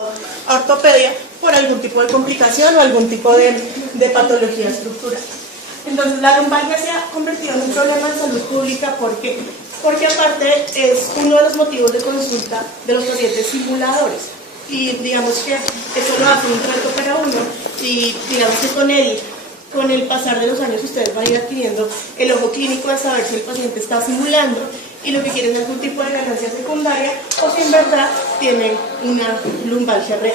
a ortopedia por algún tipo de complicación o algún tipo de patología estructural. Entonces la lumbalgia se ha convertido en un problema de salud pública. ¿Por qué? Porque aparte es uno de los motivos de consulta de los pacientes simuladores. Y digamos que eso lo hace un reto para uno, y digamos que con el pasar de los años ustedes van a ir adquiriendo el ojo clínico de saber si el paciente está simulando y lo que quieren es algún tipo de ganancia secundaria o si en verdad tienen una lumbalgia real.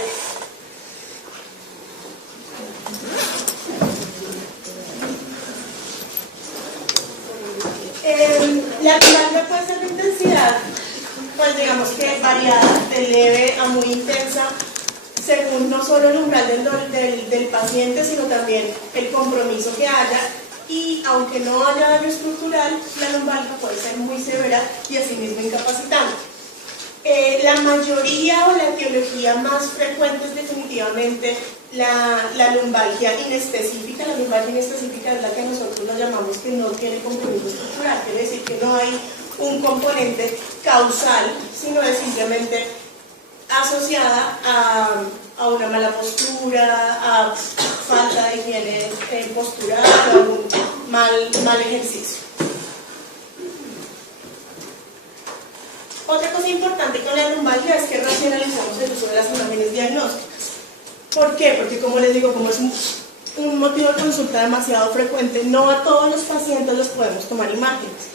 La lumbalgia puede ser de intensidad, pues digamos que variada, de leve a muy intensa, según no solo el umbral del paciente, sino también el compromiso que haya. Y aunque no haya daño estructural, la lumbalgia puede ser muy severa y asimismo incapacitante. La mayoría o la etiología más frecuente es definitivamente la lumbalgia inespecífica. La lumbalgia inespecífica es la que nosotros la llamamos que no tiene compromiso estructural, quiere decir que no hay un componente causal, sino es simplemente asociada a una mala postura, a falta de higiene postural o a un mal ejercicio. Otra cosa importante con la lumbalgia es que racionalizamos el uso de las imágenes diagnósticas. ¿Por qué? Porque, como les digo, como es un motivo de consulta demasiado frecuente, no a todos los pacientes los podemos tomar imágenes.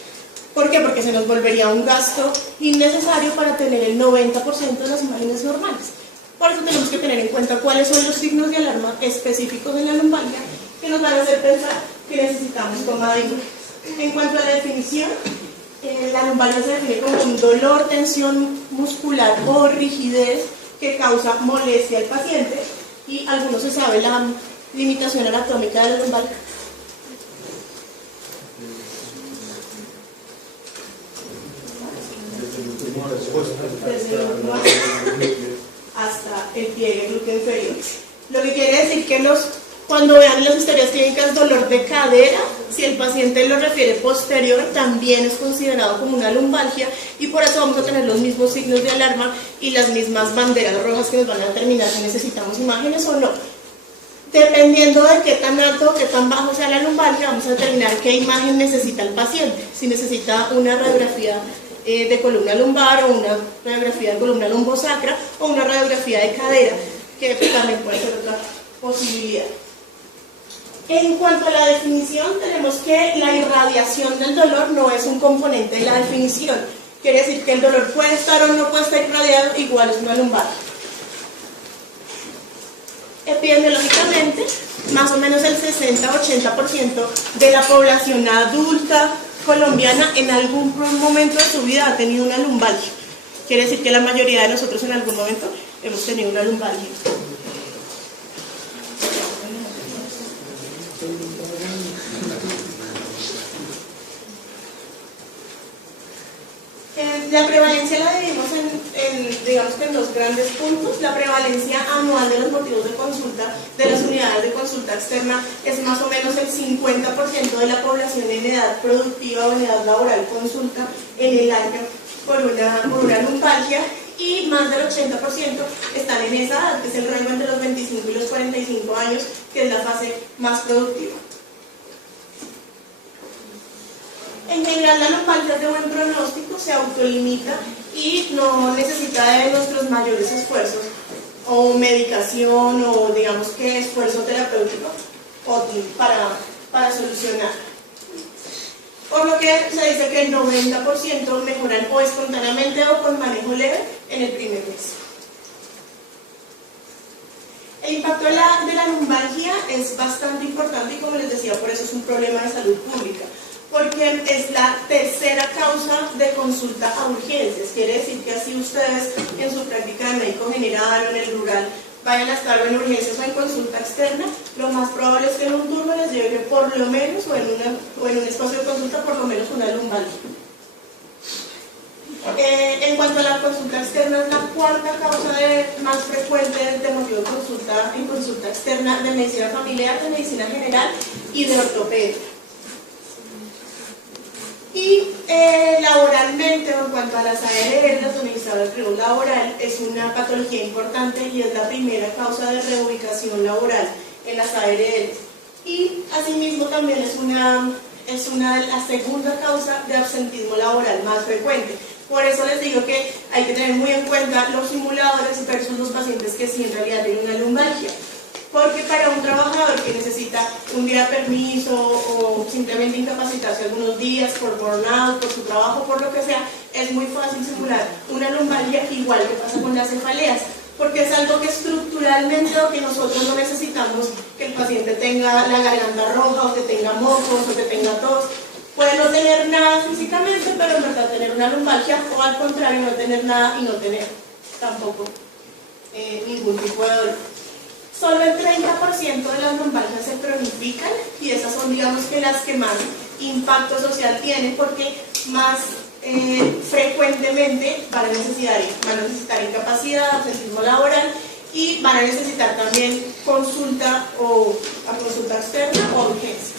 ¿Por qué? Porque se nos volvería un gasto innecesario para tener el 90% de las imágenes normales. Por eso tenemos que tener en cuenta cuáles son los signos de alarma específicos de la lumbalgia que nos van a hacer pensar que necesitamos toma de imágenes. En cuanto a la definición, la lumbalgia se define como un dolor, tensión muscular o rigidez que causa molestia al paciente. Y algunos se sabe la limitación anatómica de la lumbalgia. Desde el último hasta el pliegue glúteo inferior. Lo que quiere decir que cuando vean las historias clínicas dolor de cadera, si el paciente lo refiere posterior, también es considerado como una lumbalgia, y por eso vamos a tener los mismos signos de alarma y las mismas banderas rojas que nos van a determinar si necesitamos imágenes o no. Dependiendo de qué tan alto o qué tan bajo sea la lumbalgia, vamos a determinar qué imagen necesita el paciente. Si necesita una radiografía de columna lumbar, o una radiografía de columna lumbosacra, o una radiografía de cadera, que también puede ser otra posibilidad. En cuanto a la definición, tenemos que la irradiación del dolor no es un componente de la definición. Quiere decir que el dolor puede estar o no puede estar irradiado, igual es una lumbalgia. Epidemiológicamente, más o menos el 60-80% de la población adulta colombiana en algún momento de su vida ha tenido una lumbalgia. Quiere decir que la mayoría de nosotros en algún momento hemos tenido una lumbalgia. La prevalencia la dividimos digamos que en dos grandes puntos. La prevalencia anual de los motivos de consulta de las unidades de consulta externa es más o menos el 50% de la población en edad productiva o en edad laboral consulta en el año por una lumbalgia, y más del 80% están en esa edad, que es el rango entre los 25 y los 45 años, que es la fase más productiva. En general, la lumbalgia es de buen pronóstico, se autolimita y no necesita de nuestros mayores esfuerzos o medicación o digamos que esfuerzo terapéutico para solucionar. Por lo que se dice que el 90% mejoran o espontáneamente o con manejo leve en el primer mes. El impacto de la lumbalgia es bastante importante y, como les decía, por eso es un problema de salud pública, porque es la tercera causa de consulta a urgencias. Quiere decir que así ustedes en su práctica de médico general o en el rural vayan a estar en urgencias o en consulta externa, lo más probable es que en un turno les lleve por lo menos, o en un espacio de consulta, por lo menos una lumbalgia. En cuanto a la consulta externa, es la cuarta causa más frecuente de motivo de consulta en consulta externa de medicina familiar, de medicina general y de ortopedia. Y laboralmente, o en cuanto a las ARL, las administradoras de riesgo laboral, es una patología importante y es la primera causa de reubicación laboral en las ARL. Y asimismo también es la segunda causa de absentismo laboral más frecuente. Por eso les digo que hay que tener muy en cuenta los simuladores versus los pacientes que sí en realidad tienen una lumbalgia. Porque para un trabajador que necesita un día de permiso o simplemente incapacitarse algunos días por burnout, por su trabajo, por lo que sea, es muy fácil simular una lumbalgia, igual que pasa con las cefaleas, porque es algo que estructuralmente o que nosotros no necesitamos que el paciente tenga la garganta roja o que tenga mocos o que tenga tos. Puede no tener nada físicamente, pero en verdad tener una lumbalgia, o al contrario, no tener nada y no tener tampoco ningún tipo de dolor. Solo el 30% de las lumbalgias se cronifican y esas son, digamos, que las que más impacto social tienen, porque más frecuentemente van a necesitar incapacidad, absentismo laboral, y van a necesitar también consulta externa o urgencia.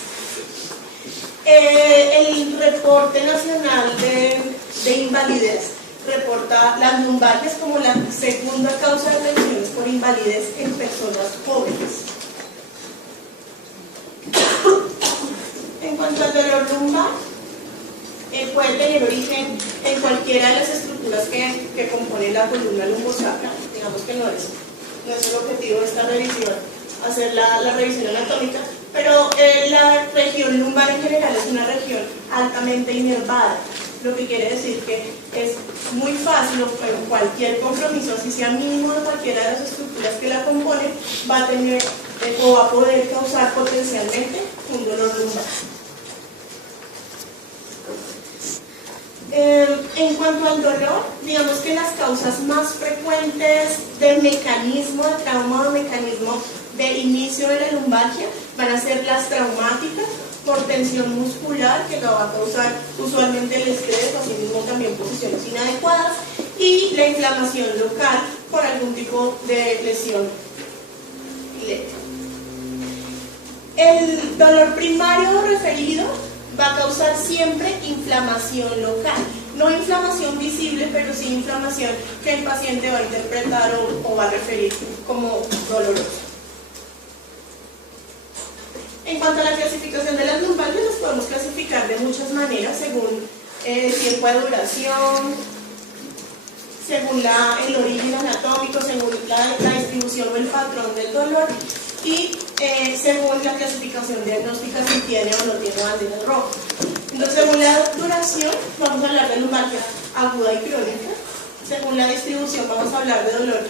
El reporte nacional de invalidez reporta las lumbalgias como la segunda causa de lesiones por invalidez en personas jóvenes. En cuanto al dolor lumbar, puede tener origen en cualquiera de las estructuras que componen la columna lumbosacra. Digamos que no es el objetivo de esta revisión hacer la revisión anatómica, pero la región lumbar en general es una región altamente inervada, lo que quiere decir que es muy fácil, o cualquier compromiso, así sea mínimo de cualquiera de las estructuras que la componen, va a tener o va a poder causar potencialmente un dolor lumbar. En cuanto al dolor, digamos que las causas más frecuentes de mecanismo de trauma o mecanismo de inicio de la lumbalgia van a ser las traumáticas, por tensión muscular, que lo va a causar usualmente el estrés, o asimismo también posiciones inadecuadas, y la inflamación local por algún tipo de lesión leve. El dolor primario referido va a causar siempre inflamación local, no inflamación visible, pero sí inflamación que el paciente va a interpretar o va a referir como dolorosa. En cuanto a la clasificación de las lumbalgias, las podemos clasificar de muchas maneras, según el tiempo de duración, según el origen anatómico, según la distribución o el patrón del dolor, y según la clasificación diagnóstica, si tiene o no tiene banderas rojas. Entonces, según la duración, vamos a hablar de lumbalgia aguda y crónica. Según la distribución, vamos a hablar de dolor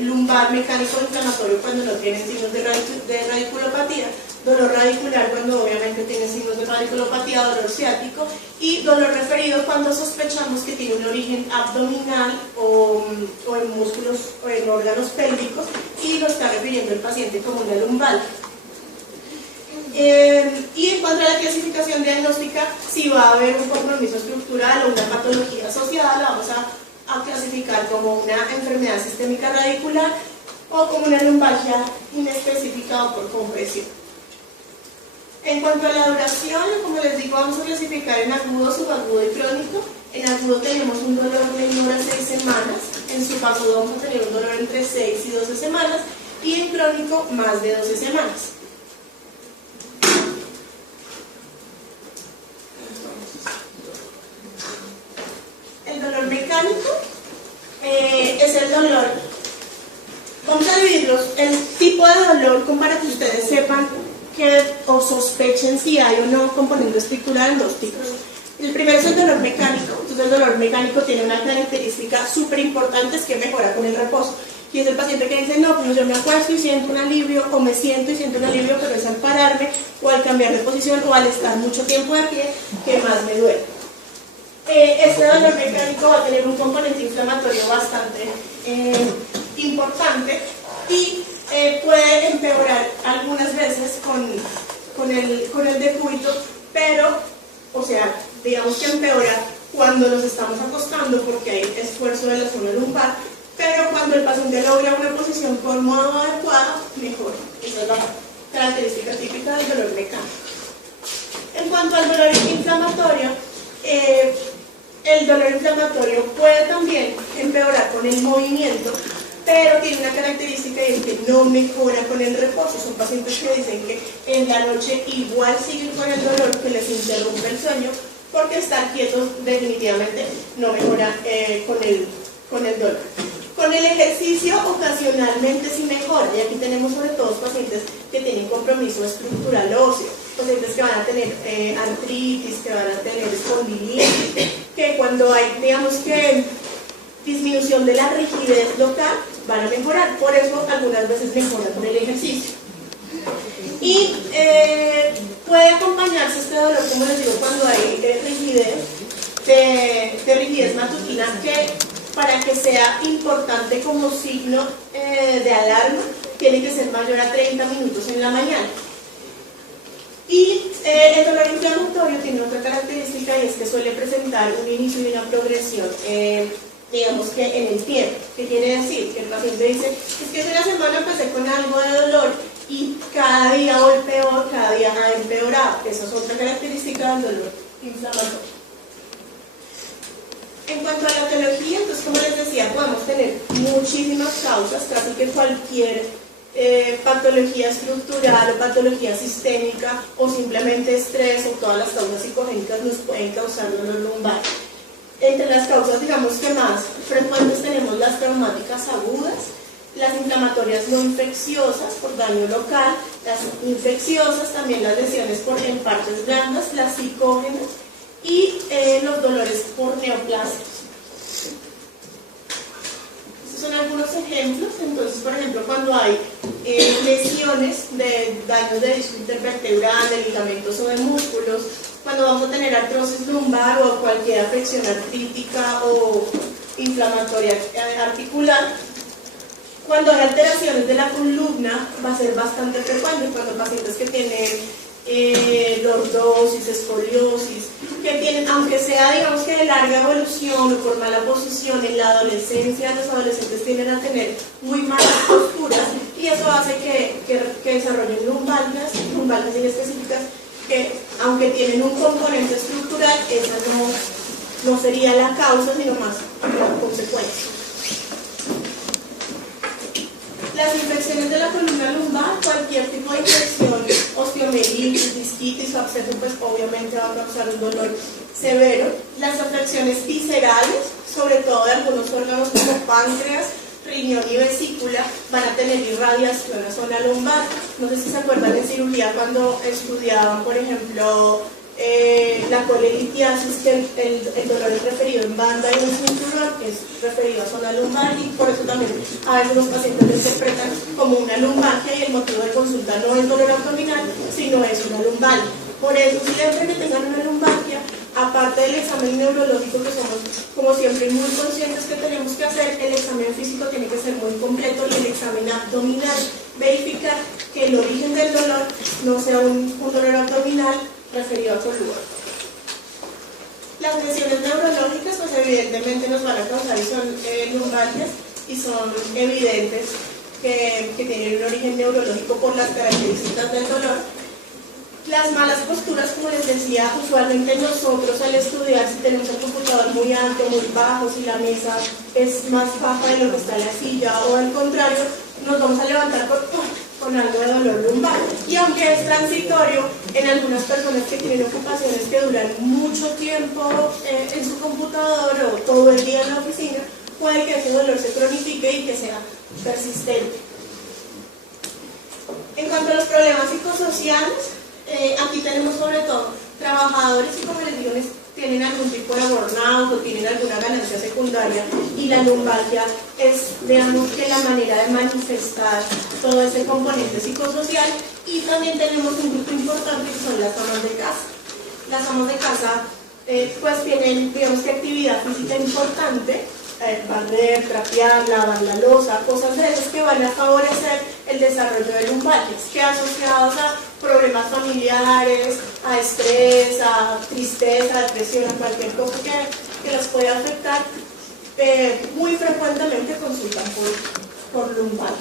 lumbar mecánico inflamatorio cuando no tienen signos de radiculopatía, dolor radicular cuando obviamente tiene signos de radiculopatía, dolor ciático, y dolor referido cuando sospechamos que tiene un origen abdominal o en músculos o en órganos pélvicos y lo está refiriendo el paciente como una lumbalgia. Y en cuanto a la clasificación diagnóstica, si va a haber un compromiso estructural o una patología asociada, la vamos a clasificar como una enfermedad sistémica radicular o como una lumbalgia inespecífica o por compresión. En cuanto a la duración, como les digo, vamos a clasificar en agudo, subagudo y crónico. En agudo tenemos un dolor menor a 6 semanas, en subagudo vamos a tener un dolor entre 6 y 12 semanas y en crónico más de 12 semanas. El dolor mecánico es el dolor. Vamos a dividirlos, el tipo de dolor, como para que ustedes sepan o sospechen si hay o no componente estructural en dos tipos. El primero es el dolor mecánico. Entonces el dolor mecánico tiene una característica súper importante, es que mejora con el reposo. Y es el paciente que dice, no, pues yo me acuesto y siento un alivio, o me siento y siento un alivio, pero es al pararme, o al cambiar de posición, o al estar mucho tiempo de pie, que más me duele. Este dolor mecánico va a tener un componente inflamatorio bastante importante y puede empeorar algunas veces con el decúbito, pero, o sea, digamos que empeora cuando nos estamos acostando porque hay esfuerzo de la zona lumbar, pero cuando el paciente logra una posición cómoda o adecuada, mejor. Esa es la característica típica del dolor mecánico. En cuanto al dolor inflamatorio, El dolor inflamatorio puede también empeorar con el movimiento, pero tiene una característica y es que no mejora con el reposo. Son pacientes que dicen que en la noche igual siguen con el dolor, que les interrumpe el sueño, porque estar quietos definitivamente no mejora con el dolor. Con el ejercicio ocasionalmente sí mejora, y aquí tenemos sobre todo pacientes que tienen compromiso estructural óseo, pacientes que van a tener artritis, que van a tener espondilitis, que cuando hay, digamos que, disminución de la rigidez local, van a mejorar. Por eso algunas veces mejoran con el ejercicio. Y puede acompañarse este dolor, como les digo, cuando hay rigidez, de rigidez matutina, que para que sea importante como signo de alarma, tiene que ser mayor a 30 minutos en la mañana. Y el dolor inflamatorio tiene otra característica, y es que suele presentar un inicio y una progresión, digamos que en el tiempo. ¿Qué quiere decir? Que el paciente dice, es que hace una semana empecé con algo de dolor y cada día voy peor, cada día ha empeorado. Esa es otra característica del dolor inflamatorio. En cuanto a la etiología, entonces, como les decía, podemos tener muchísimas causas, casi que cualquier patología estructural o patología sistémica o simplemente estrés o todas las causas psicogénicas nos pueden causar dolor lumbar. Entre las causas, digamos que más frecuentes tenemos las traumáticas agudas, las inflamatorias no infecciosas por daño local, las infecciosas, también las lesiones en partes blandas, las psicógenas y los dolores por neoplasias. Estos son algunos ejemplos. Entonces, por ejemplo, cuando hay lesiones de daños de disco intervertebral, de ligamentos o de músculos, cuando vamos a tener artrosis lumbar o cualquier afección artrítica o inflamatoria articular, cuando hay alteraciones de la columna va a ser bastante frecuente. Cuando pacientes que tienen lordosis, escoliosis, que tienen, aunque sea digamos que de larga evolución o por mala posición en la adolescencia, los adolescentes tienden a tener muy malas posturas, y eso hace que desarrollen lumbalgias inespecíficas que, aunque tienen un componente estructural, esa no sería la causa, sino más la consecuencia. Las infecciones de la columna lumbar, cualquier tipo de infección, osteomelitis, disquitis o absceso, pues obviamente va a causar un dolor severo. Las afecciones viscerales, sobre todo de algunos órganos como páncreas, riñón y vesícula, van a tener irradiación a zona lumbar. No sé si se acuerdan en cirugía cuando estudiaban, por ejemplo, la colelitiasis, que el dolor es referido en banda y en cinturón, es referido a zona lumbar, y por eso también a veces los pacientes lo interpretan como una lumbalgia y el motivo de consulta no es dolor abdominal, sino es una lumbalgia. Por eso, siempre que tengan una lumbalgia, aparte del examen neurológico, que somos como siempre muy conscientes que tenemos que hacer, el examen físico tiene que ser muy completo, y el examen abdominal, verificar que el origen del dolor no sea un dolor abdominal referido a columna. Las lesiones neurológicas, pues evidentemente nos van a causar y son lumbalgias, y son evidentes que tienen un origen neurológico por las características del dolor. Las malas posturas, como les decía, usualmente nosotros al estudiar, si tenemos el computador muy alto, muy bajo, si la mesa es más baja de lo que está la silla, o al contrario, nos vamos a levantar con algo de dolor lumbar. Y aunque es transitorio, en algunas personas que tienen ocupaciones que duran mucho tiempo en su computador o todo el día en la oficina, puede que ese dolor se cronifique y que sea persistente. En cuanto a los problemas psicosociales, aquí tenemos sobre todo trabajadores que, como les digo, tienen algún tipo de burnout o tienen alguna ganancia secundaria, y la lumbalgia es, digamos, que la manera de manifestar todo ese componente psicosocial. Y también tenemos un grupo importante que son las amas de casa. Las amas de casa pues tienen, digamos, que actividad física importante, barrer, trapear, lavar la loza, cosas de esas que van a favorecer el desarrollo de lumbalgias, que asociados a problemas familiares, a estrés, a tristeza, a depresión, a cualquier cosa que las pueda afectar, muy frecuentemente consultan por lumbalgia.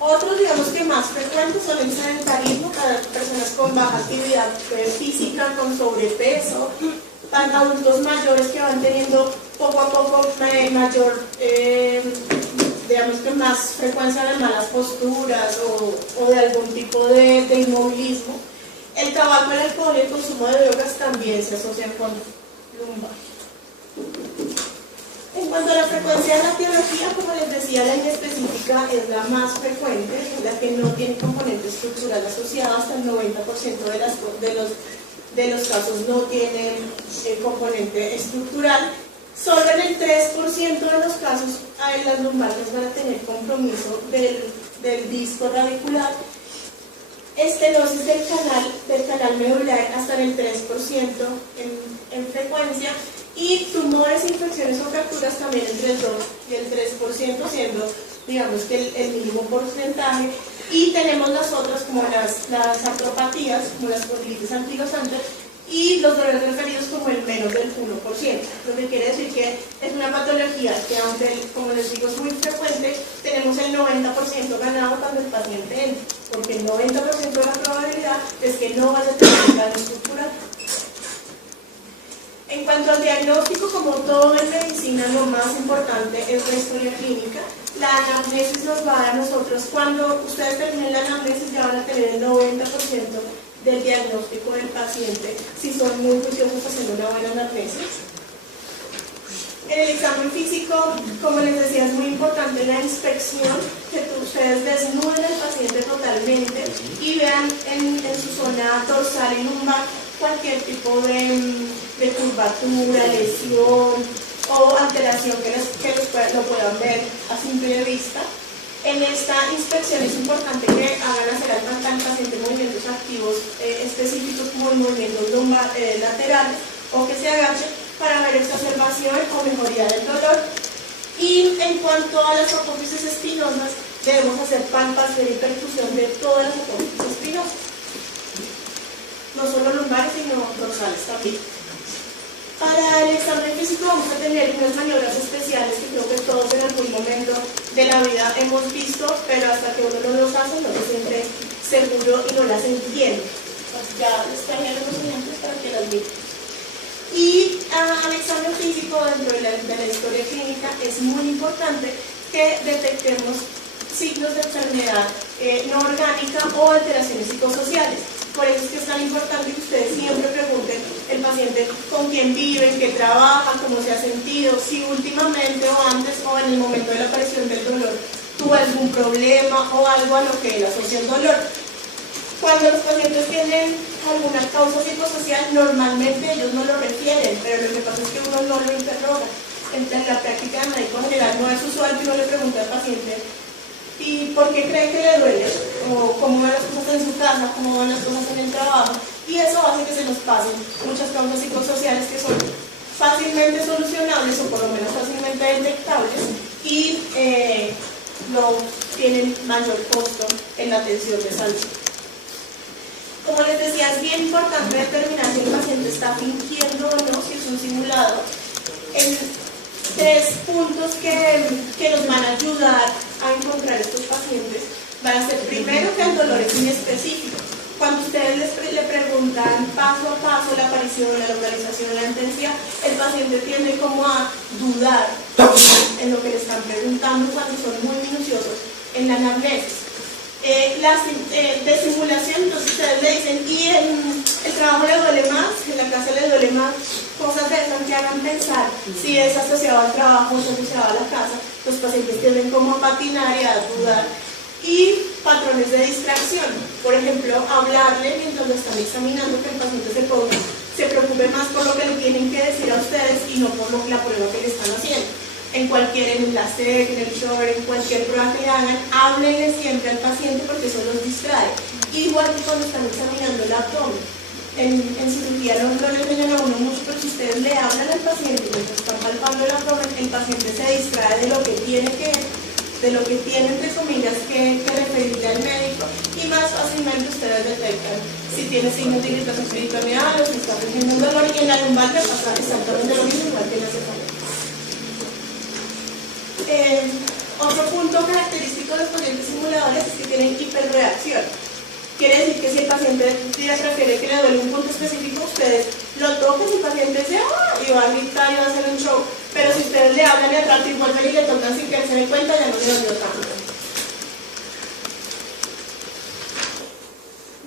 Otros, digamos que más frecuentes, son el sedentarismo, para personas con baja actividad física, con sobrepeso, para adultos mayores que van teniendo poco a poco mayor, digamos que más frecuencia de malas posturas o de algún tipo de inmovilismo. El tabaco, el alcohol y el consumo de drogas también se asocian con lumbar. En cuanto a la frecuencia de la etiología, como les decía, la inespecífica es la más frecuente, la que no tiene componente estructural asociado. Hasta el 90% de los casos no tienen componente estructural. Solo en el 3% de los casos las lumbares van a tener compromiso del disco radicular. Estenosis del canal medular hasta en el 3% en frecuencia, y tumores, infecciones o fracturas también entre el 2 y el 3%, siendo, digamos, que el mínimo porcentaje. Y tenemos las otras, como las artropatías, como las condilitis anquilosantes, y los dolores referidos como el menos del 1%, lo que quiere decir que es una patología que, aunque, como les digo, es muy frecuente, tenemos el 90% ganado cuando el paciente entra, porque el 90% de la probabilidad es que no vaya a tener un daño estructural. En cuanto al diagnóstico, como todo en medicina, lo más importante es la historia clínica. La anamnesis nos va a dar a nosotros, cuando ustedes terminen la anamnesis, ya van a tener el 90% del diagnóstico del paciente, si son muy juiciosos haciendo una buena anamnesis. En el examen físico, como les decía, es muy importante la inspección, que ustedes desnuden al paciente totalmente y vean en su zona dorsal y lumbar cualquier tipo de curvatura, lesión o alteración que lo puedan ver a simple vista. En esta inspección es importante que hagan hacer al paciente movimientos activos específicos, como movimientos laterales, o que se agache para ver exacerbación o mejoría del dolor. Y en cuanto a las apófisis espinosas, debemos hacer palpación y percusión de todas las apófisis espinosas, no solo lumbares, sino dorsales también. Para el examen físico vamos a tener unas maniobras especiales que creo que todos en algún momento de la vida hemos visto, pero hasta que uno no los hace no se siente seguro y no las entiende. Entonces ya les traje los ejemplos para que las miren. Y al examen físico, dentro de la historia clínica, es muy importante que detectemos signos de enfermedad no orgánica o alteraciones psicosociales. Por eso es que es tan importante que ustedes siempre pregunten el paciente con quién vive, en qué trabaja, cómo se ha sentido, si últimamente o antes o en el momento de la aparición del dolor tuvo algún problema o algo a lo que él asocia el dolor. Cuando los pacientes tienen alguna causa psicosocial, normalmente ellos no lo refieren, pero lo que pasa es que uno no lo interroga. En la práctica de médico general no es usual que uno le pregunte al paciente ¿y por qué cree que le duele? O cómo van las cosas en su casa, cómo van las cosas en el trabajo. Y eso hace que se nos pasen muchas causas psicosociales que son fácilmente solucionables o por lo menos fácilmente detectables y no tienen mayor costo en la atención de salud. Como les decía, es bien importante determinar si el paciente está fingiendo o no, si es un simulado. En 3 puntos que nos van a ayudar a encontrar estos pacientes van a ser, primero, que el dolor es inespecífico. Cuando ustedes le preguntan paso a paso la aparición, la localización, la intensidad, el paciente tiende como a dudar en lo que le están preguntando cuando son muy minuciosos en la anamnesis. De simulación, entonces ustedes le dicen, ¿y el trabajo le duele más? ¿En la casa le duele más? Cosas de esas que hagan pensar si es asociado al trabajo o es asociado a la casa. Los pacientes tienden como a patinar y a dudar. Y patrones de distracción, por ejemplo, hablarle mientras lo están examinando, que el paciente se preocupe más por lo que le tienen que decir a ustedes y no por la prueba que le están haciendo. En la SEC, en el SHORE, en cualquier prueba que le hagan, háblenle siempre al paciente porque eso los distrae. Igual que cuando están examinando el abdomen. En cirugía no le enseñan a uno mucho, pero si ustedes le hablan al paciente mientras están palpando el abdomen, el paciente se distrae de lo que tiene entre comillas que referirle al médico, y más fácilmente ustedes detectan si tiene signos de irritación peritoneal o si está fingiendo un dolor. Y en la lumbar le pasa exactamente lo mismo, igual que en la cefalea. Otro punto característico de los pacientes simuladores es que tienen hiperreacción. Quiere decir que si el paciente refiere que le duele un punto específico, ustedes lo tocan y el paciente dice ¡ah! Y va a gritar y va a hacer un show. Pero si ustedes le hablan al rato y vuelven y le tocan sin que se den cuenta, ya no se dolió tanto.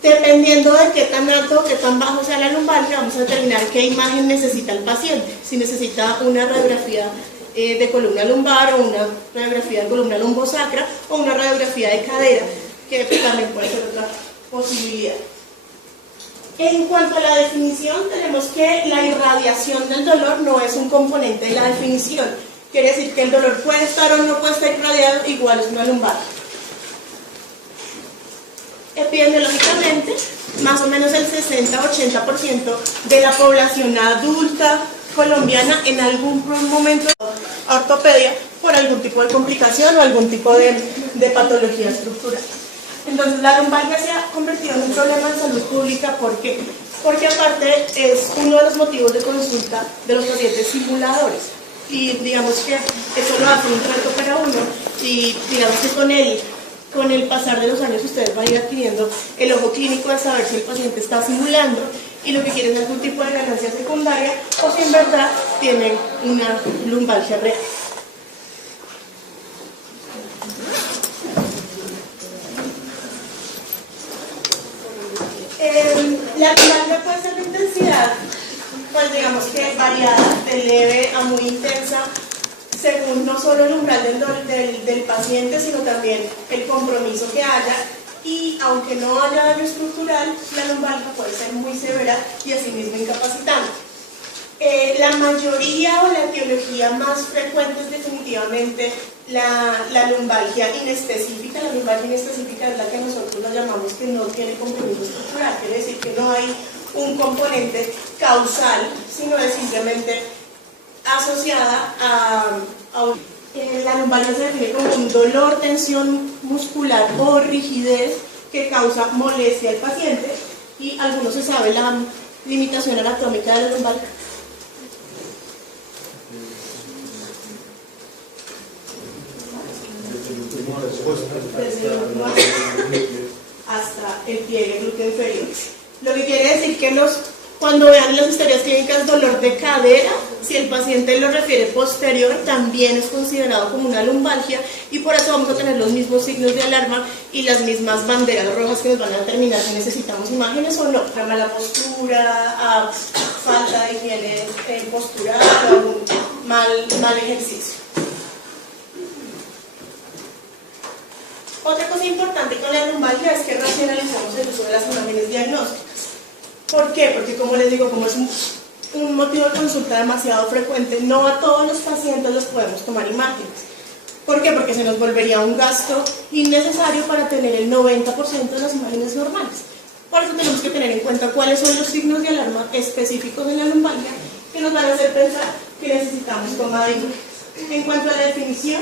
Dependiendo de qué tan alto o qué tan bajo sea la lumbalgia, vamos a determinar qué imagen necesita el paciente. Si necesita una radiografía de columna lumbar o una radiografía de columna lumbosacra o una radiografía de cadera, que también puede ser otra posibilidad. En cuanto a la definición, tenemos que la irradiación del dolor no es un componente de la definición. Quiere decir que el dolor puede estar o no puede estar irradiado, igual es una lumbalgia. Epidemiológicamente, más o menos el 60-80% de la población adulta colombiana en algún momento a ortopedia por algún tipo de complicación o algún tipo de patología estructural. Entonces la lumbalgia se ha convertido en un problema de salud pública. ¿Por qué? Porque aparte es uno de los motivos de consulta de los pacientes simuladores. Y digamos que eso lo hace un reto para uno y digamos que con el pasar de los años ustedes van a ir adquiriendo el ojo clínico de saber si el paciente está simulando y lo que quieren es algún tipo de ganancia secundaria o si en verdad tienen una lumbalgia real. La lumbalgia puede ser de intensidad, pues digamos que variada, de leve a muy intensa, según no solo el umbral del paciente, sino también el compromiso que haya. Y aunque no haya daño estructural, la lumbalgia puede ser muy severa y asimismo incapacitante. La mayoría o la etiología más frecuente es definitivamente la lumbalgia inespecífica. La lumbalgia inespecífica es la que nosotros lo llamamos que no tiene compromiso estructural, quiere decir que no hay un componente causal, sino es simplemente asociada la lumbalgia se define como un dolor, tensión muscular o rigidez que causa molestia al paciente. Y algunos se sabe la limitación anatómica de la lumbalgia. Desde el último hasta el pliegue glúteo inferior. Lo que quiere decir que cuando vean las historias clínicas dolor de cadera, si el paciente lo refiere posterior, también es considerado como una lumbalgia y por eso vamos a tener los mismos signos de alarma y las mismas banderas rojas que nos van a determinar si necesitamos imágenes o no. A mala postura, a falta de higiene postural o algún mal ejercicio. Otra cosa importante con la lumbalgia es que racionalizamos el uso de las imágenes diagnósticas. ¿Por qué? Porque como les digo, como es un motivo de consulta demasiado frecuente, no a todos los pacientes los podemos tomar imágenes. ¿Por qué? Porque se nos volvería un gasto innecesario para tener el 90% de las imágenes normales. Por eso tenemos que tener en cuenta cuáles son los signos de alarma específicos de la lumbalgia que nos van a hacer pensar que necesitamos toma de imágenes. En cuanto a la definición,